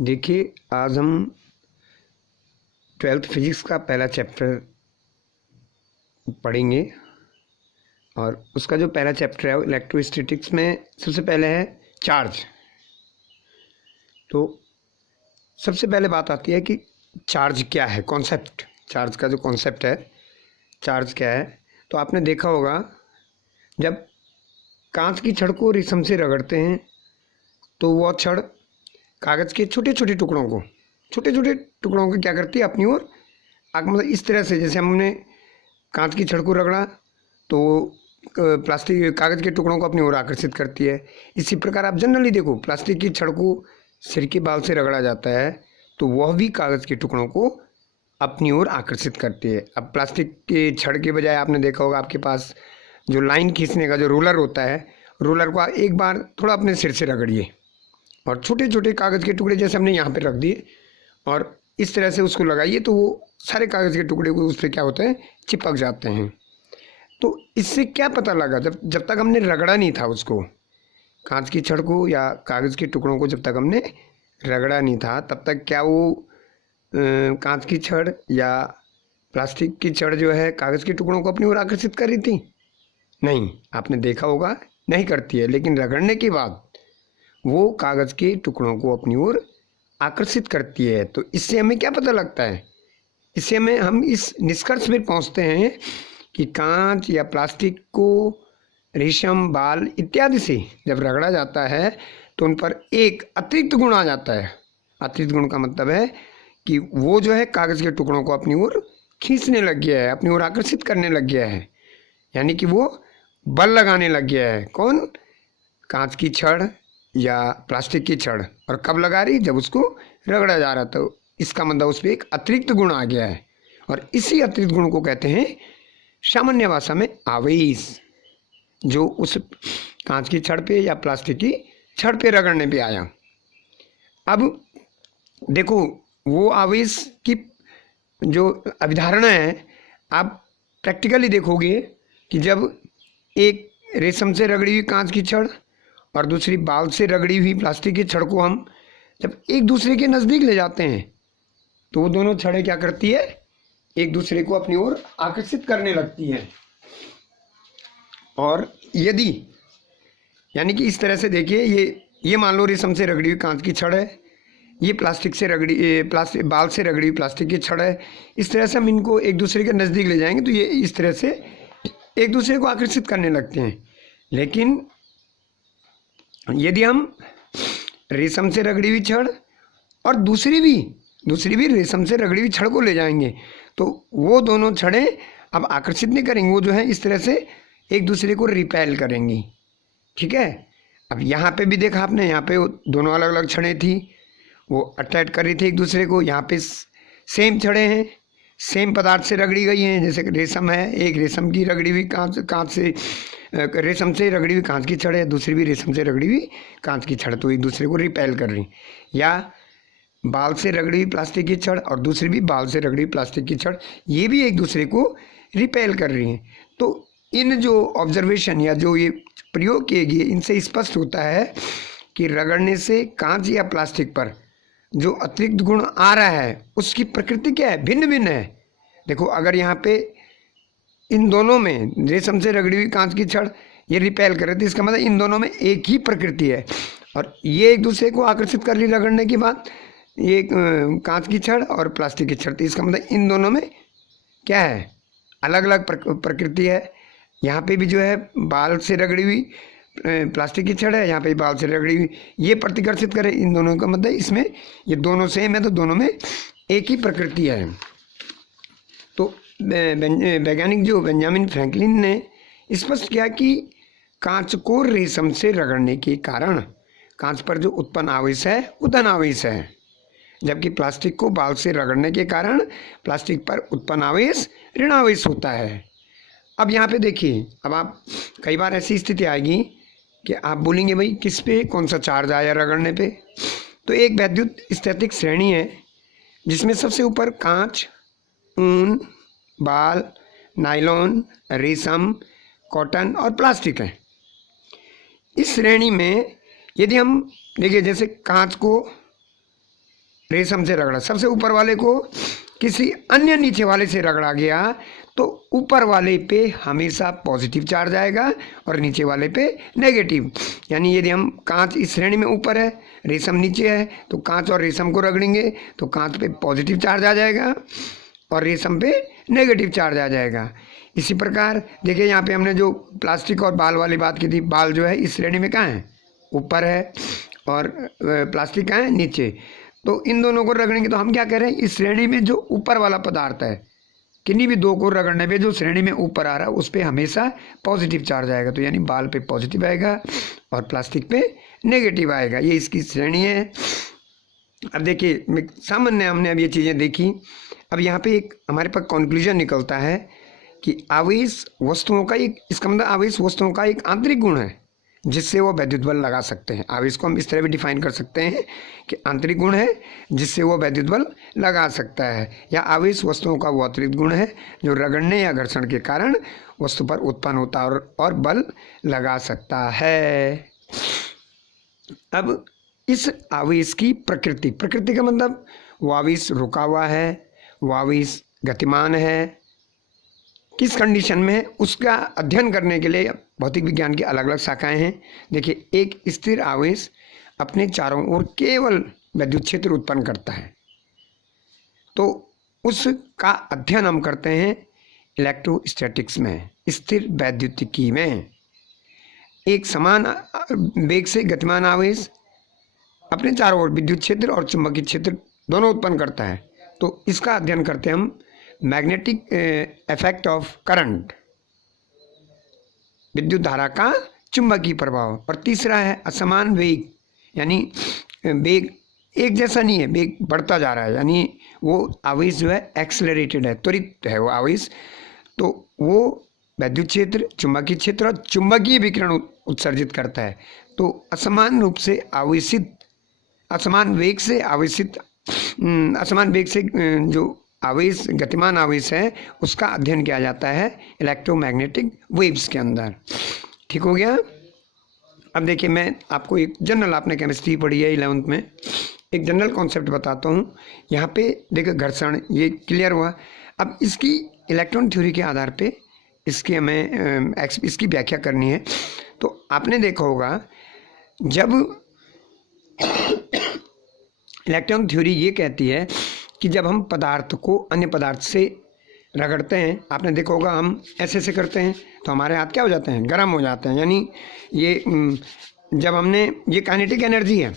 देखिए, आज हम 12th फिजिक्स का पहला चैप्टर पढ़ेंगे और उसका जो पहला चैप्टर है वो इलेक्ट्रोस्टैटिक्स में सबसे पहले है चार्ज। तो सबसे पहले बात आती है कि चार्ज क्या है, कॉन्सेप्ट। चार्ज का जो कॉन्सेप्ट है, चार्ज क्या है। तो आपने देखा होगा, जब कांच की छड़ को रेशम से रगड़ते हैं तो वह छड़ कागज़ के छोटे छोटे टुकड़ों को क्या करती है, अपनी ओर मतलब इस तरह से, जैसे हमने कांच की छड़ को रगड़ा तो प्लास्टिक कागज़ के टुकड़ों को अपनी ओर आकर्षित करती है। इसी प्रकार आप जनरली देखो, प्लास्टिक की छड़ को सिर के बाल से रगड़ा जाता है तो वह भी कागज़ के टुकड़ों को अपनी ओर आकर्षित करती है। अब प्लास्टिक के छड़ के बजाय आपने देखा होगा, आपके पास जो लाइन खींचने का जो रोलर होता है, रोलर को आप एक बार थोड़ा अपने सिर से रगड़िए और छोटे छोटे कागज़ के टुकड़े जैसे हमने यहाँ पे रख दिए और इस तरह से उसको लगाइए तो वो सारे कागज़ के टुकड़े को उस पर क्या होता है, चिपक जाते हैं। तो इससे क्या पता लगा, जब तक हमने रगड़ा नहीं था उसको, कांच की छड़ को या कागज़ के टुकड़ों को जब तक हमने रगड़ा नहीं था, तब तक क्या वो कांच की छड़ या प्लास्टिक की छड़ जो है कागज़ के टुकड़ों को अपनी ओर आकर्षित कर रही थी? नहीं, आपने देखा होगा नहीं करती है। लेकिन रगड़ने के बाद वो कागज़ के टुकड़ों को अपनी ओर आकर्षित करती है। तो इससे हमें क्या पता लगता है, इससे हम इस निष्कर्ष में पहुंचते हैं कि कांच या प्लास्टिक को रेशम, बाल इत्यादि से जब रगड़ा जाता है तो उन पर एक अतिरिक्त गुण आ जाता है। अतिरिक्त गुण का मतलब है कि वो जो है कागज़ के टुकड़ों को अपनी ओर खींचने लग गया है, अपनी ओर आकर्षित करने लग गया है, यानी कि वो बल लगाने लग गया है। कौन? कांच की छड़ या प्लास्टिक की छड़। और कब लगा रही? जब उसको रगड़ा जा रहा। तो इसका मतलब उस पर एक अतिरिक्त गुण आ गया है और इसी अतिरिक्त गुण को कहते हैं सामान्य भाषा में आवेश, जो उस कांच की छड़ पे या प्लास्टिक की छड़ पे रगड़ने पे आया। अब देखो, वो आवेश की जो अवधारणा है, आप प्रैक्टिकली देखोगे कि जब एक रेशम से रगड़ी हुई कांच की छड़ और दूसरी बाल से रगड़ी हुई प्लास्टिक की छड़ को हम जब एक दूसरे के नज़दीक ले जाते हैं तो वो दोनों छड़ें क्या करती है, एक दूसरे को अपनी ओर आकर्षित करने लगती हैं। और यदि, यानी कि इस तरह से देखिए, ये मान लो रेशम से रगड़ी हुई कांच की छड़ है, ये बाल से रगड़ी हुई प्लास्टिक की छड़ है। इस तरह से हम इनको एक दूसरे के नज़दीक ले जाएंगे तो ये इस तरह से एक दूसरे को आकर्षित करने लगते हैं। लेकिन यदि हम रेशम से रगड़ी हुई छड़ और दूसरी भी रेशम से रगड़ी हुई छड़ को ले जाएंगे तो वो दोनों छड़ें अब आकर्षित नहीं करेंगी, वो जो है इस तरह से एक दूसरे को रिपेल करेंगी। ठीक है। अब यहाँ पे भी देखा आपने, यहाँ पे वो दोनों अलग अलग छड़ें थी, वो अट्रैक्ट कर रही थी एक दूसरे को। यहाँ पे सेम छड़ें हैं, सेम पदार्थ से रगड़ी गई हैं। जैसे रेशम है, एक रेशम की रगड़ी हुई रेशम से रगड़ी हुई कांच की छड़ है, दूसरी भी रेशम से रगड़ी हुई कांच की छड़, तो एक दूसरे को रिपेल कर रही। या बाल से रगड़ी हुई प्लास्टिक की छड़ और दूसरी भी बाल से रगड़ी हुई प्लास्टिक की छड़, ये भी एक दूसरे को रिपेल कर रही हैं। तो इन जो ऑब्जर्वेशन या जो ये प्रयोग किए गए, इनसे स्पष्ट होता है कि रगड़ने से कांच या प्लास्टिक पर जो अतिरिक्त गुण आ रहा है उसकी प्रकृति क्या है, भिन्न भिन्न है। देखो, अगर यहाँ पे इन दोनों में रेशम से रगड़ी हुई कांच की छड़ ये रिपेल कर रहे थे, इसका मतलब इन दोनों में एक ही प्रकृति है और ये एक दूसरे को आकर्षित कर ली रगड़ने की बात, ये कांच की छड़ और प्लास्टिक की छड़। तो इसका मतलब इन दोनों में क्या है, अलग अलग प्रकृति है। यहाँ पे भी जो है बाल से रगड़ी हुई प्लास्टिक की छड़ है, यहाँ पे बाल से रगड़ी हुई, ये प्रतिकर्षित करे इन दोनों का मतलब इसमें ये दोनों सेम है, तो दोनों में एक ही प्रकृति है। तो वैज्ञानिक जो बेंजामिन फ्रैंकलिन ने स्पष्ट किया कि कांच को रेशम से रगड़ने के कारण कांच पर जो उत्पन्न आवेश है वो धन आवेश है, जबकि प्लास्टिक को बाल से रगड़ने के कारण प्लास्टिक पर उत्पन्न आवेश ऋण आवेश होता है। अब यहाँ पे देखिए, अब आप कई बार ऐसी स्थिति आएगी कि आप बोलेंगे भाई किस पे कौन सा चार्ज आया रगड़ने पे। तो एक वैद्युत स्थैतिक श्रेणी है जिसमें सबसे ऊपर कांच, ऊन, बाल, नायलॉन, रेशम, कॉटन और प्लास्टिक है। इस श्रेणी में यदि हम देखिए, जैसे कांच को रेशम से रगड़ा, सबसे ऊपर वाले को किसी अन्य नीचे वाले से रगड़ा गया तो ऊपर वाले पे हमेशा पॉजिटिव चार्ज आएगा और नीचे वाले पे नेगेटिव। यानी यदि हम कांच इस श्रेणी में ऊपर है, रेशम नीचे है, तो कांच और रेशम को रगड़ेंगे तो कांच पे पॉजिटिव चार्ज आ जाएगा और रेशम पे नेगेटिव चार्ज आ जाएगा। इसी प्रकार देखिए यहाँ पे हमने जो प्लास्टिक और बाल वाली बात की थी, बाल जो है इस श्रेणी में कहाँ है, ऊपर है, और प्लास्टिक कहाँ है, नीचे। तो इन दोनों को रगड़ेंगे तो हम क्या कह रहे हैं, इस श्रेणी में जो ऊपर वाला पदार्थ है, किन्हीं भी दो को रगड़ने पे जो श्रेणी में ऊपर आ रहा है उस पर हमेशा पॉजिटिव चार्ज आएगा। तो यानी बाल पे पॉजिटिव आएगा और प्लास्टिक पे नेगेटिव आएगा। ये इसकी श्रेणी है। अब देखिए सामान्य हमने अब ये चीज़ें देखी। अब यहाँ पे एक हमारे पास कंक्लूजन निकलता है कि आवेश वस्तुओं का एक, इसका मतलब आवेश वस्तुओं का एक आंतरिक गुण है जिससे वो वैद्युत बल लगा सकते हैं। आवेश को हम इस तरह भी डिफाइन कर सकते हैं कि आंतरिक गुण है जिससे वो वैद्युत बल लगा सकता है, या आवेश वस्तुओं का वो अतिरिक्त गुण है जो रगड़ने या घर्षण के कारण वस्तु पर उत्पन्न होता है और बल लगा सकता है। अब इस आवेश की प्रकृति, प्रकृति का मतलब वो आवेश रुका हुआ है, वो आवेश गतिमान है, किस कंडीशन में है, उसका अध्ययन करने के लिए भौतिक विज्ञान की अलग अलग शाखाएं हैं। देखिए, एक स्थिर आवेश अपने चारों ओर केवल विद्युत क्षेत्र उत्पन्न करता है, तो उसका अध्ययन हम करते हैं इलेक्ट्रोस्टैटिक्स में, स्थिर वैद्युतिकी में। एक समान वेग से गतिमान आवेश अपने चारों ओर विद्युत क्षेत्र और चुंबकीय क्षेत्र दोनों उत्पन्न करता है, तो इसका अध्ययन करते हैं हम मैग्नेटिक इफेक्ट ऑफ करंट, विद्युत धारा का चुंबकीय प्रभाव। और तीसरा है असमान वेग, यानी वेग एक जैसा नहीं है, वेग बढ़ता जा रहा है, यानी वो आवेश जो है एक्सेलरेटेड है, त्वरित है वो आवेश, तो वो विद्युत क्षेत्र, चुंबकीय क्षेत्र और चुंबकीय विकिरण उत्सर्जित करता है। तो असमान रूप से आवेशित, असमान वेग से आवेशित, असमान वेग से जो आवेश, गतिमान आवेश है, उसका अध्ययन किया जाता है इलेक्ट्रोमैग्नेटिक वेव्स के अंदर। ठीक हो गया। अब देखिए, मैं आपको एक जनरल, आपने केमिस्ट्री पढ़ी है 11th में, एक जनरल कॉन्सेप्ट बताता हूँ। यहाँ पे देखिए घर्षण, ये क्लियर हुआ। अब इसकी इलेक्ट्रॉन थ्योरी के आधार पे इसकी हमें इसकी व्याख्या करनी है। तो आपने देखा होगा जब इलेक्ट्रॉन थ्योरी ये कहती है कि जब हम पदार्थ को अन्य पदार्थ से रगड़ते हैं, आपने देखा होगा हम ऐसे करते हैं तो हमारे हाथ क्या हो जाते हैं, गर्म हो जाते हैं। यानी ये जब हमने, ये काइनेटिक एनर्जी है,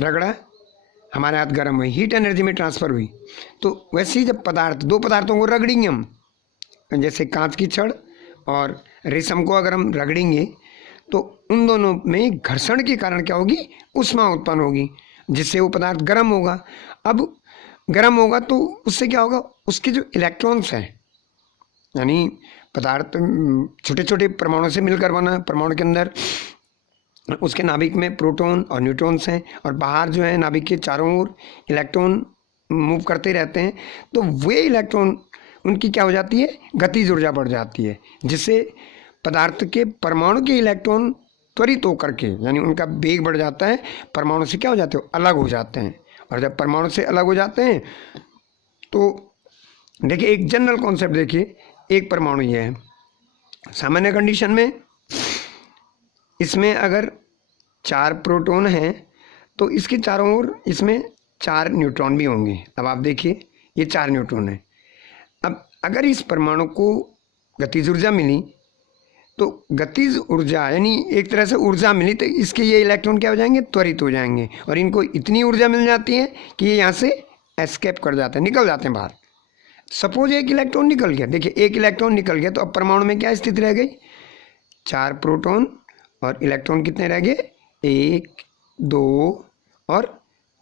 रगड़ा, हमारे हाथ गर्म हुई, हीट एनर्जी में ट्रांसफ़र हुई। तो वैसे ही जब पदार्थ, दो पदार्थों को रगड़ेंगे हम, जैसे कांच की छड़ और रेशम को अगर हम रगड़ेंगे तो उन दोनों में घर्षण के कारण क्या होगी, ऊष्मा उत्पन्न होगी, जिससे वो पदार्थ गर्म होगा। अब गर्म होगा तो उससे क्या होगा, उसके जो इलेक्ट्रॉन्स हैं, यानी पदार्थ छोटे छोटे परमाणु से मिलकर बना, परमाणु के अंदर उसके नाभिक में प्रोटॉन और न्यूट्रॉन्स हैं और बाहर जो है नाभिक के चारों ओर इलेक्ट्रॉन मूव करते रहते हैं। तो वे इलेक्ट्रॉन, उनकी क्या हो जाती है, गतिज ऊर्जा बढ़ जाती है, जिससे पदार्थ के परमाणु के इलेक्ट्रॉन त्वरित होकर के, यानी उनका वेग बढ़ जाता है, परमाणु से क्या हो जाते हैं, अलग हो जाते हैं। और जब परमाणु से अलग हो जाते हैं तो देखिए एक जनरल कॉन्सेप्ट देखिए, एक परमाणु ये है, सामान्य कंडीशन में इसमें अगर 4 प्रोटॉन हैं तो इसके चारों ओर इसमें 4 न्यूट्रॉन भी होंगे। अब आप देखिए ये 4 न्यूट्रॉन है। अब अगर इस परमाणु को गतिज ऊर्जा मिली तो गतिज ऊर्जा, यानी एक तरह से ऊर्जा मिली, तो इसके ये इलेक्ट्रॉन क्या हो जाएंगे, त्वरित हो जाएंगे और इनको इतनी ऊर्जा मिल जाती है कि ये यहाँ से एस्केप कर जाते हैं, निकल जाते हैं बाहर। सपोज एक इलेक्ट्रॉन निकल गया, देखिए एक इलेक्ट्रॉन निकल गया तो अब परमाणु में क्या स्थिति रह गई, 4 प्रोटॉन और इलेक्ट्रॉन कितने रह गए, 1, 2 और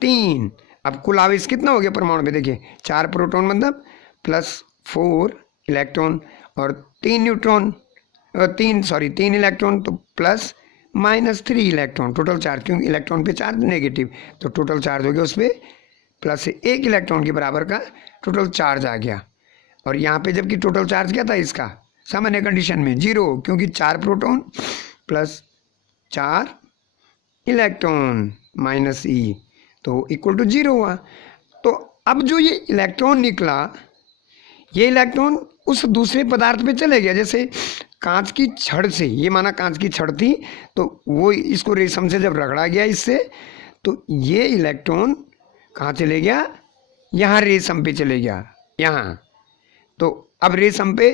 3। अब कुल आवेश कितना हो गया परमाणु में, देखिए 4 प्रोटॉन मतलब प्लस 4 इलेक्ट्रॉन और 3 न्यूट्रॉन, 3 इलेक्ट्रॉन, तो plus minus 3 electron total charge, क्योंकि इलेक्ट्रॉन पे चार्ज नेगेटिव, तो टोटल चार्ज हो गया उस पर प्लस 1 इलेक्ट्रॉन के बराबर का टोटल चार्ज आ गया। और यहाँ पे जबकि टोटल चार्ज क्या था इसका, सामान्य कंडीशन में 0, क्योंकि 4 प्रोटॉन प्लस 4 इलेक्ट्रॉन माइनस ई, तो इक्वल टू 0 हुआ। तो अब जो ये इलेक्ट्रॉन निकला, ये इलेक्ट्रॉन उस दूसरे पदार्थ पे चले गया। जैसे कांच की छड़ से, ये माना कांच की छड़ थी, तो वो इसको रेशम से जब रगड़ा गया इससे, तो ये इलेक्ट्रॉन कहाँ चले गया, यहाँ रेशम पे चले गया, यहाँ। तो अब रेशम पे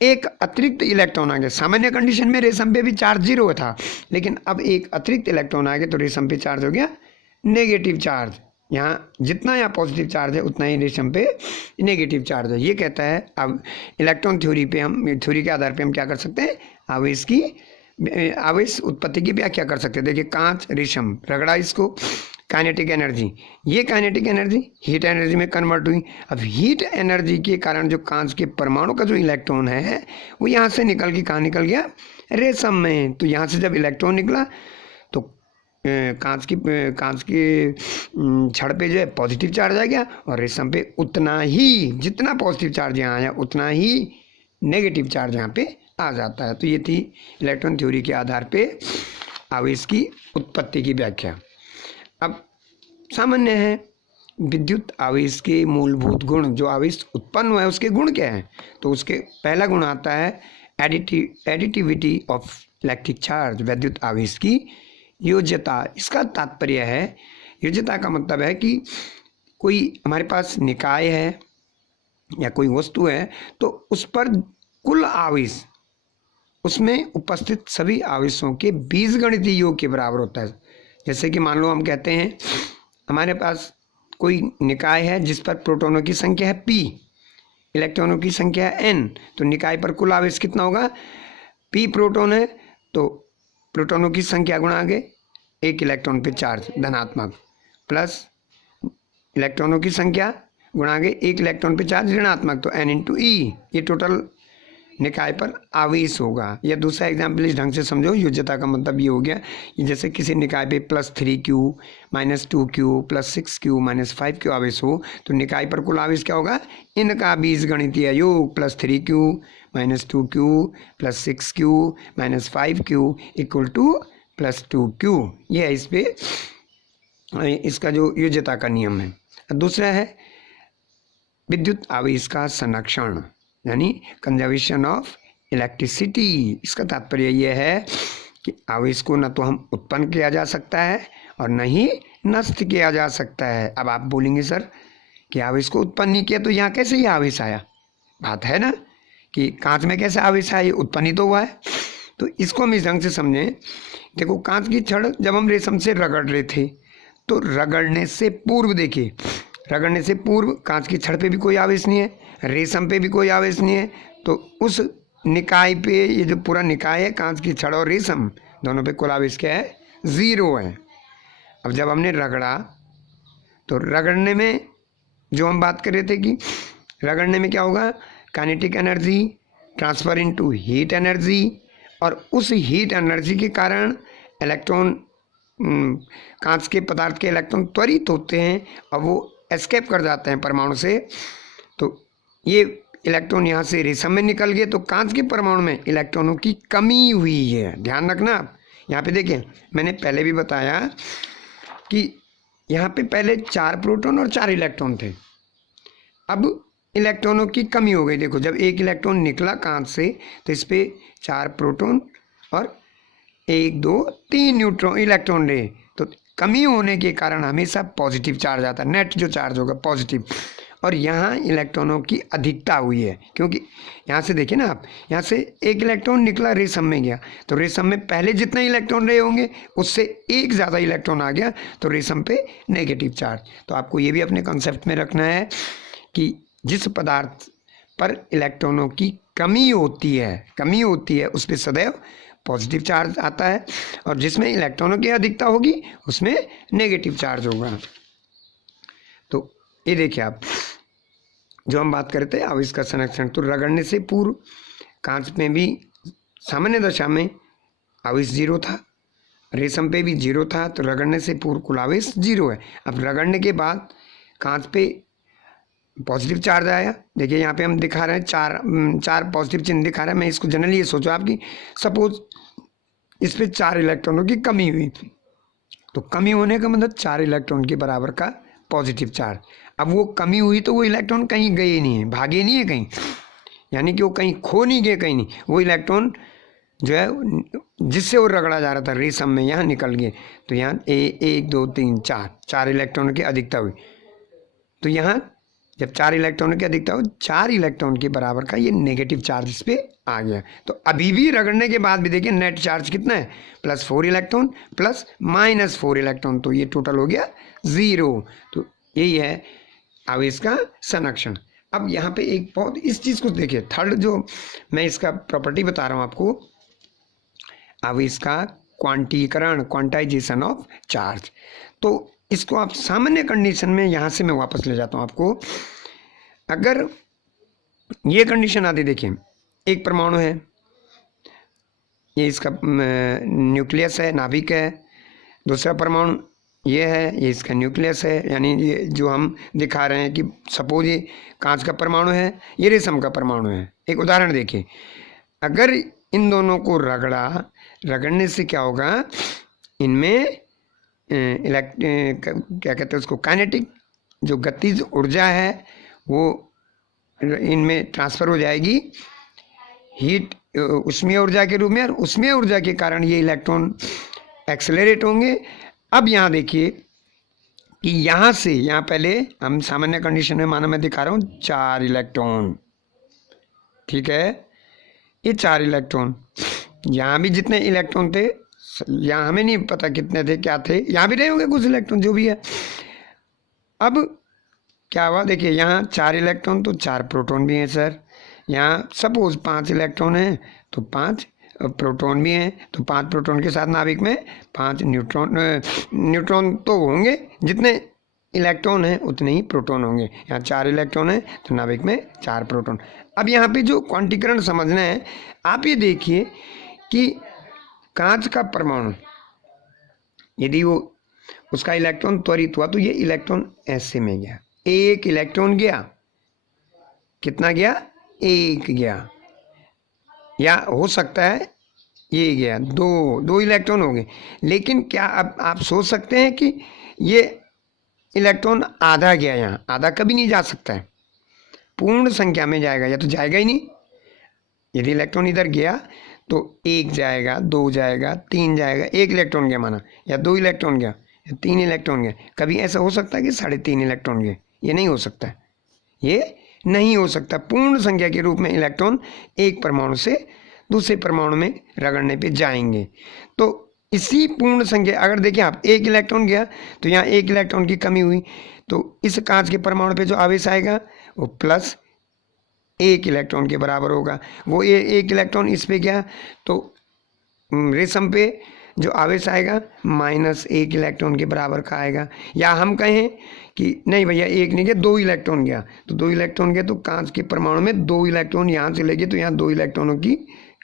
एक अतिरिक्त इलेक्ट्रॉन आ गया। सामान्य कंडीशन में रेशम पे भी चार्ज 0 था, लेकिन अब एक अतिरिक्त इलेक्ट्रॉन आ गया तो रेशम पे चार्ज हो गया नेगेटिव चार्ज। यहाँ जितना यहाँ पॉजिटिव चार्ज है उतना ही रेशम पे नेगेटिव चार्ज है। ये कहता है, अब इलेक्ट्रॉन थ्योरी पे हम, थ्योरी के आधार पे हम क्या कर सकते हैं, आवेश उत्पत्ति की व्याख्या कर सकते हैं। देखिए कांच रेशम रगड़ा इसको, काइनेटिक एनर्जी, ये काइनेटिक एनर्जी हीट एनर्जी में कन्वर्ट हुई। अब हीट एनर्जी के कारण जो कांच के परमाणु का जो इलेक्ट्रॉन है वो यहाँ से निकल के कहाँ निकल गया, रेशम में। तो यहाँ से जब इलेक्ट्रॉन निकला तो कांच की छड़ पे जो है पॉजिटिव चार्ज आ गया, और रेशम पे उतना ही, जितना पॉजिटिव चार्ज यहाँ आया उतना ही नेगेटिव चार्ज यहाँ पे आ जाता है। तो ये थी इलेक्ट्रॉन थ्योरी के आधार पे आवेश की उत्पत्ति की व्याख्या। अब सामान्य है, विद्युत आवेश के मूलभूत गुण, जो आवेश उत्पन्न हुआ है उसके गुण क्या हैं। तो उसके पहला गुण आता है एडिटिविटी ऑफ इलेक्ट्रिक चार्ज, विद्युत आवेश की योज्यता। इसका तात्पर्य है, योज्यता का मतलब है कि कोई हमारे पास निकाय है या कोई वस्तु है, तो उस पर कुल आवेश, उसमें उपस्थित सभी आवेशों के बीजगणितीय योग के बराबर होता है। जैसे कि मान लो हम कहते हैं हमारे पास कोई निकाय है जिस पर प्रोटॉनों की संख्या है p, इलेक्ट्रॉनों की संख्या है n, तो निकाय पर कुल आवेश कितना होगा, p प्रोटॉन है तो प्रोटॉनों की संख्या गुणा आगे एक इलेक्ट्रॉन पे चार्ज धनात्मक, प्लस इलेक्ट्रॉनों की संख्या गुणा आगे एक इलेक्ट्रॉन पे चार्ज ऋणात्मक, तो n इंटू ई, ये टोटल निकाय पर आवेश होगा। या दूसरा एग्जाम्पल इस ढंग से समझो, योज्यता का मतलब ये हो गया कि जैसे किसी निकाय पे +3q -2q +6q -5q आवेश हो, तो निकाय पर कुल आवेश क्या होगा, इनका बीजगणितीय योग +3q -2q +6q -5q = +2q। ये है इस पे इसका जो योज्यता का नियम है। दूसरा है विद्युत आवेश का संरक्षण, यानी कंजर्वेशन ऑफ इलेक्ट्रिसिटी। इसका तात्पर्य यह है कि आवेश को न तो हम उत्पन्न किया जा सकता है और न ही नष्ट किया जा सकता है। अब आप बोलेंगे सर कि आवेश को उत्पन्न नहीं किया तो यहाँ कैसे ये आवेश आया, बात है ना कि कांच में कैसे आवेश आया, ये उत्पन्न ही तो हुआ है। तो इसको हम इस ढंग से समझें, देखो कांच की छड़ जब हम रेशम से रगड़ रहे थे, तो रगड़ने से पूर्व, देखिए रगड़ने से पूर्व कांच की छड़ पे भी कोई आवेश नहीं है, रेशम पे भी कोई आवेश नहीं है, तो उस निकाय पे, ये जो पूरा निकाय है कांच की छड़ और रेशम दोनों पे कुल आवेश क्या है, 0 है। अब जब हमने रगड़ा, तो रगड़ने में जो हम बात कर रहे थे कि रगड़ने में क्या होगा, kinetic energy transfer into heat energy, और उस हीट एनर्जी के कारण इलेक्ट्रॉन, कांच के पदार्थ के इलेक्ट्रॉन त्वरित होते हैं और वो एस्केप कर जाते हैं परमाणु से। तो ये इलेक्ट्रॉन यहाँ से रेशम में निकल गए, तो कांच के परमाणु में इलेक्ट्रॉनों की कमी हुई है। ध्यान रखना आप, यहाँ पे देखिए मैंने पहले भी बताया कि यहाँ पे पहले 4 प्रोटॉन और 4 इलेक्ट्रॉन थे, अब इलेक्ट्रॉनों की कमी हो गई। देखो जब एक इलेक्ट्रॉन निकला कांच से, तो इस पर 4 प्रोटॉन और 1 2 3 न्यूट्रॉन इलेक्ट्रॉन रहे, तो कमी होने के कारण हमेशा पॉजिटिव चार्ज आता है, नेट जो चार्ज होगा पॉजिटिव। और यहाँ इलेक्ट्रॉनों की अधिकता हुई है, क्योंकि यहाँ से देखिए ना आप, यहाँ से एक इलेक्ट्रॉन निकला रेशम में गया, तो रेशम में पहले जितने इलेक्ट्रॉन रहे होंगे उससे एक ज़्यादा इलेक्ट्रॉन आ गया, तो रेशम पे नेगेटिव चार्ज। तो आपको ये भी अपने कॉन्सेप्ट में रखना है कि जिस पदार्थ पर इलेक्ट्रॉनों की कमी होती है उस पर सदैव पॉजिटिव चार्ज आता है, और जिसमें इलेक्ट्रॉनों की अधिकता होगी उसमें नेगेटिव चार्ज होगा। तो ये देखिए आप, जो हम बात करते हैं आवेश का संरक्षण, तो रगड़ने से पूर्व कांच में भी सामान्य दशा में आवेश 0 था, रेशम पे भी 0 था, तो रगड़ने से पूर्व कुल आवेश 0 है। अब रगड़ने के बाद कांच पे पॉजिटिव चार्ज आया, देखिए यहाँ पे हम दिखा रहे हैं 4 पॉजिटिव चिन्ह दिखा रहे हैं। मैं इसको जनरली ये सोचो आपकी, सपोज इस पे 4 इलेक्ट्रॉनों की कमी हुई, तो कमी होने का मतलब 4 इलेक्ट्रॉन के बराबर का पॉजिटिव चार्ज। अब वो कमी हुई तो वो इलेक्ट्रॉन कहीं गए नहीं है, भागे नहीं है कहीं, यानी कि वो कहीं खो नहीं गए, कहीं नहीं, वो इलेक्ट्रॉन जो है जिससे वो रगड़ा जा रहा था रेशम में यहाँ निकल गए। तो यहाँ 1 2 3 4 इलेक्ट्रॉनों की अधिकता हुई। तो यहाँ जब 4 इलेक्ट्रॉनों की अधिकता हो, 4 इलेक्ट्रॉन के बराबर का ये नेगेटिव चार्ज इस पे आ गया। तो अभी भी रगड़ने के बाद भी देखिए नेट चार्ज कितना है, +4 इलेक्ट्रॉन प्लस -4 इलेक्ट्रॉन, तो ये टोटल हो गया 0। तो यही है आवेश का संरक्षण। अब यहाँ पे एक बहुत इस चीज़ को देखिए, थर्ड जो मैं इसका प्रॉपर्टी बता रहा हूँ आपको, आवेश का क्वांटीकरण, क्वांटाइजेशन ऑफ चार्ज। तो इसको आप सामान्य कंडीशन में, यहाँ से मैं वापस ले जाता हूँ आपको। अगर ये कंडीशन आती, देखिए एक परमाणु है, ये इसका न्यूक्लियस है, नाभिक है, दूसरा परमाणु ये है, ये इसका न्यूक्लियस है, यानी ये जो हम दिखा रहे हैं कि सपोज ये कांच का परमाणु है, ये रेशम का परमाणु है। एक उदाहरण देखिए, अगर इन दोनों को रगड़ने से क्या होगा, इनमें क्या कहते हैं उसको, काइनेटिक जो गतिज ऊर्जा है वो इनमें ट्रांसफ़र हो जाएगी हीट उष्मीय ऊर्जा के रूप में, और उष्मीय ऊर्जा के कारण ये इलेक्ट्रॉन एक्सेलरेट होंगे। अब यहाँ देखिए कि यहाँ से यहाँ पहले हम सामान्य कंडीशन में माना मैं दिखा रहा हूँ 4 इलेक्ट्रॉन, ठीक है, ये 4 इलेक्ट्रॉन, यहाँ भी जितने इलेक्ट्रॉन थे, यहाँ हमें नहीं पता कितने थे क्या थे, यहाँ भी रहे होंगे कुछ इलेक्ट्रॉन जो भी है। अब क्या हुआ, देखिए यहाँ 4 इलेक्ट्रॉन तो 4 प्रोटॉन भी हैं सर, यहाँ सपोज 5 इलेक्ट्रॉन हैं तो 5 प्रोटॉन भी हैं, तो 5 प्रोटॉन के साथ नाभिक में 5 न्यूट्रॉन तो होंगे, जितने इलेक्ट्रॉन हैं उतने ही प्रोटॉन होंगे। यहाँ 4 इलेक्ट्रॉन हैं तो नाभिक में 4 प्रोटॉन। अब यहाँ पे जो क्वांटीकरण समझना है, आप ये देखिए कि कांच का परमाणु यदि वो उसका इलेक्ट्रॉन त्वरित हुआ तो ये इलेक्ट्रॉन ऐसे में गया, 1 इलेक्ट्रॉन गया, कितना गया, 1 गया, या हो सकता है ये गया, 2 इलेक्ट्रॉन हो गए। लेकिन क्या अब आप सोच सकते हैं कि ये इलेक्ट्रॉन आधा गया, यहाँ आधा कभी नहीं जा सकता है, पूर्ण संख्या में जाएगा, या तो जाएगा ही नहीं। यदि इलेक्ट्रॉन इधर गया तो 1 जाएगा, 2 जाएगा, 3 जाएगा, 1 इलेक्ट्रॉन गया माना, या 2 इलेक्ट्रॉन गया, या 3 इलेक्ट्रॉन गया। कभी ऐसा हो सकता है कि 3.5 इलेक्ट्रॉन गए? ये नहीं हो सकता है, ये नहीं हो सकता। पूर्ण संख्या के रूप में इलेक्ट्रॉन एक परमाणु से दूसरे परमाणु में रगड़ने पे जाएंगे। तो इसी पूर्ण संख्या, अगर देखिए आप 1 इलेक्ट्रॉन गया तो यहाँ 1 इलेक्ट्रॉन की कमी हुई, तो इस कांच के परमाणु पे जो आवेश आएगा वो +1 इलेक्ट्रॉन के बराबर होगा। वो 1 इलेक्ट्रॉन इस पे गया तो रेशम पे जो आवेश आएगा -1 इलेक्ट्रॉन के बराबर का आएगा। या हम कहें कि नहीं भैया 1 नहीं गया, 2 इलेक्ट्रॉन गया, तो 2 इलेक्ट्रॉन गया तो कांच के परमाणु में 2 इलेक्ट्रॉन यहाँ चले गए, तो यहाँ 2 इलेक्ट्रॉनों की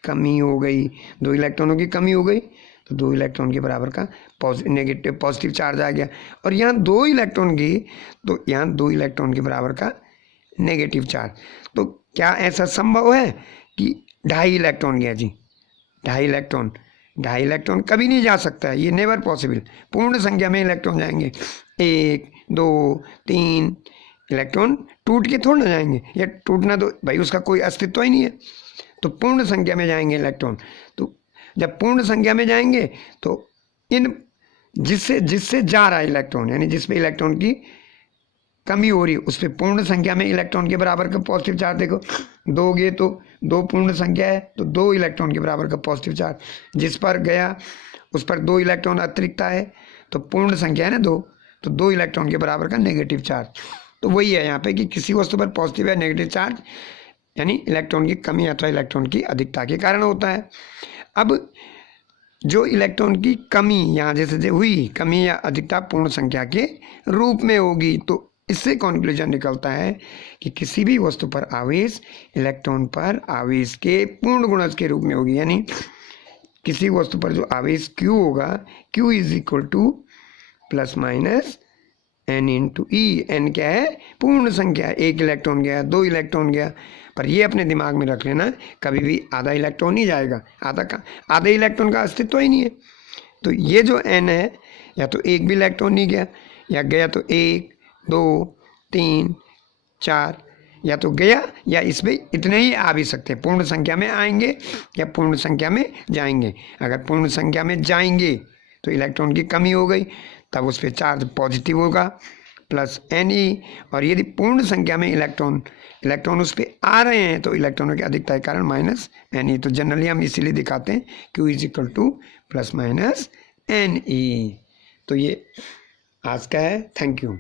कमी हो गई, 2 इलेक्ट्रॉनों की कमी हो गई, तो 2 इलेक्ट्रॉन के बराबर का पॉजिटिव चार्ज आ गया। और यहाँ 2 इलेक्ट्रॉन गई तो यहाँ 2 इलेक्ट्रॉन के बराबर का नेगेटिव चार्ज। तो क्या ऐसा संभव है कि 2.5 इलेक्ट्रॉन गया जी? 2.5 इलेक्ट्रॉन कभी नहीं जा सकता है, ये नेवर पॉसिबल। पूर्ण संख्या में इलेक्ट्रॉन जाएंगे, 1 2 3 इलेक्ट्रॉन टूट के थोड़ा ना जाएंगे, या टूटना तो भाई उसका कोई अस्तित्व ही नहीं है। तो पूर्ण संख्या में जाएंगे इलेक्ट्रॉन। तो जब पूर्ण संख्या में जाएंगे तो इन जिससे जा रहा है इलेक्ट्रॉन, यानी जिस पे इलेक्ट्रॉन की कमी हो रही है उस पर पूर्ण संख्या में इलेक्ट्रॉन के बराबर का पॉजिटिव चार्ज, देखो 2 गए तो 2 पूर्ण संख्या है तो 2 इलेक्ट्रॉन के बराबर का पॉजिटिव चार्ज, जिस पर गया उस पर 2 इलेक्ट्रॉन अतिरिक्त आए तो पूर्ण संख्या है ना 2, तो 2 इलेक्ट्रॉन के बराबर का नेगेटिव चार्ज। तो वही है यहाँ पे कि किसी वस्तु पर पॉजिटिव या नेगेटिव चार्ज यानी इलेक्ट्रॉन की कमी अथवा इलेक्ट्रॉन की अधिकता के कारण होता है। अब जो इलेक्ट्रॉन की कमी यहाँ जैसे हुई, कमी या अधिकता पूर्ण संख्या के रूप में होगी, तो इससे कॉन्क्लूजन निकलता है कि किसी भी वस्तु पर आवेश इलेक्ट्रॉन पर आवेश के पूर्ण गुणज के रूप में होगी। यानी किसी वस्तु पर जो आवेश Q होगा, Q = ±n/e। n क्या है? पूर्ण संख्या। 1 इलेक्ट्रॉन गया, 2 इलेक्ट्रॉन गया, पर ये अपने दिमाग में रख लेना कभी भी आधा इलेक्ट्रॉन नहीं जाएगा, आधे इलेक्ट्रॉन का अस्तित्व ही नहीं है। तो ये जो n है, या तो 1 भी इलेक्ट्रॉन नहीं गया, या गया तो 1 2, 3, 4, या तो गया या इसमें इतने ही आ भी सकते हैं। पूर्ण संख्या में आएंगे या पूर्ण संख्या में जाएंगे। अगर पूर्ण संख्या में जाएंगे तो इलेक्ट्रॉन की कमी हो गई, तब उस पर चार्ज पॉजिटिव होगा प्लस Ne। और यदि पूर्ण संख्या में इलेक्ट्रॉन उस पर आ रहे हैं तो इलेक्ट्रॉनों की अधिकता के कारण माइनस Ne। तो जनरली हम इसीलिए दिखाते हैं Q = +- Ne। तो ये आज का है। Thank you.